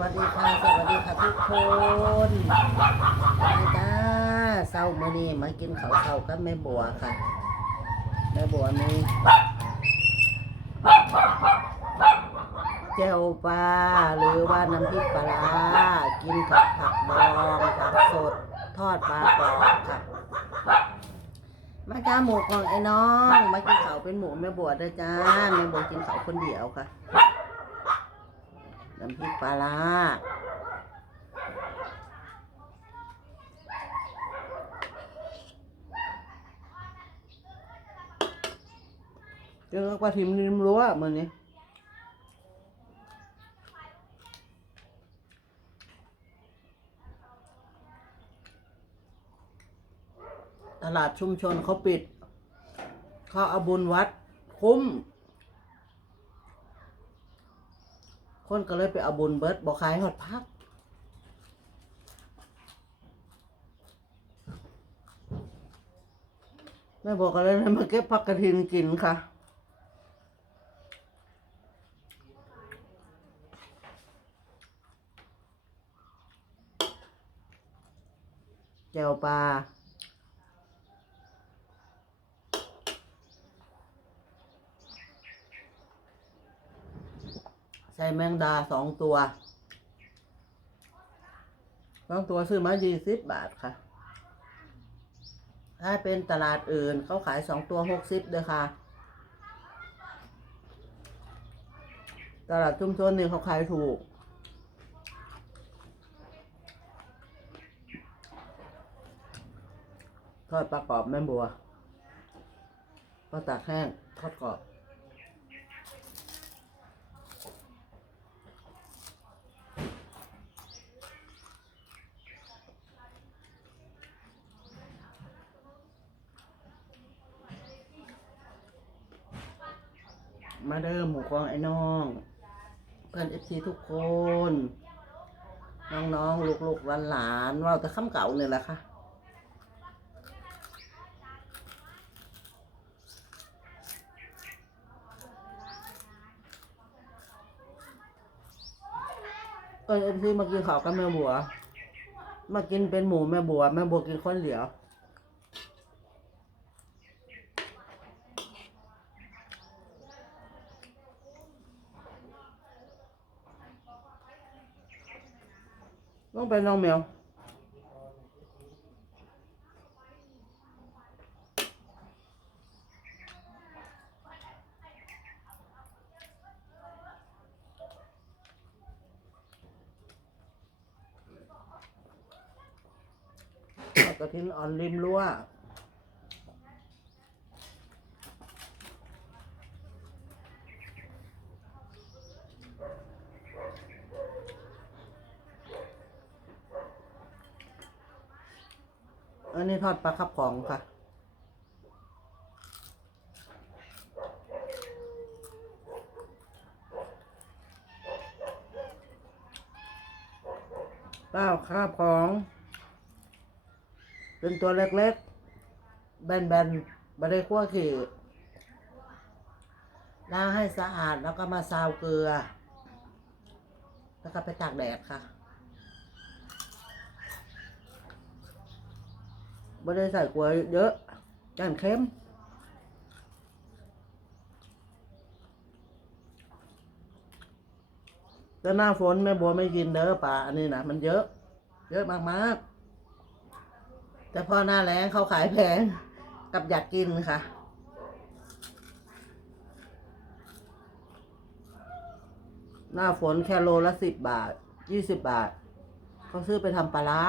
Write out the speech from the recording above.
วัสดีค่ะ สวัสดีค่ะทุกคนมาจ้าเศร้ามื้อนี้มากินข้าวเช้ากับแม่บัวค่ะ แม่บัวมีเจวปลาหรือว่าน้ำพริกปลากินกับผักดองผักสด ทอดปลากรอบค่ะ มาจ้าหมูของไอ้น้อง มากินข้าวเป็นหมูแม่บัวด้อจ้าแม่บัวกินข้าวคนเดียวค่ะ น้ำพริกปลาร้าเจอปลาทิมริมรั้วมือนี้ตลาดชุมชนเขาปิด เขาเอาบุญวัดคุ้ม คนก็เลยไปเอาบุญเบิดบอกขายหอดพัก แม่บอกกันเลยมาเก็บผักกระถินกินค่ะแจวปลา ใส่แมงดาสองตัวสองตัวซื้อมายี่สิบบาทค่ะ ถ้าเป็นตลาดอื่นเขาขายสองตัวหกสิบเด้อค่ะ ตลาดชุมชนนี่เขาขายถูกทอดปลากรอบแม่บัวปลาตากแห้งทอดกรอบ มาเด้อหมู่กองไอ้น้อง เพื่อนเอฟซีทุกคน น้องๆลูกๆหลานๆว่าแต่ข้ามเก่าเนี่ยแหละค่ะเออเอฟซีมากินข้าวกับแม่บัว มากินเป็นหมูแม่บัว แม่บัวกินคนเดียว ต้องไปน้องแมวเอากระทินอ่อนริมรั้ว อันนี้ทอดปลาคับของค่ะเปล่าข้าวของ เป็นตัวเล็กๆ แบนๆไม่ได้คั่วขีดล้างให้สะอาดแล้วก็มาซาวเกลือ แล้วก็ไปตากแดดค่ะ ไม่ได้ใส่กลัวเยอะจานเค็มแต่หน้าฝนแม่บัวไม่กินเด้อป่าอันนี้นะมันเยอะ เยอะมากๆ แต่พอหน้าแรงเขาขายแพงกับอยากกินค่ะหน้าฝนแค่โลละสิบบาทยี่สิบบาท เขาซื้อไปทำปลาร้า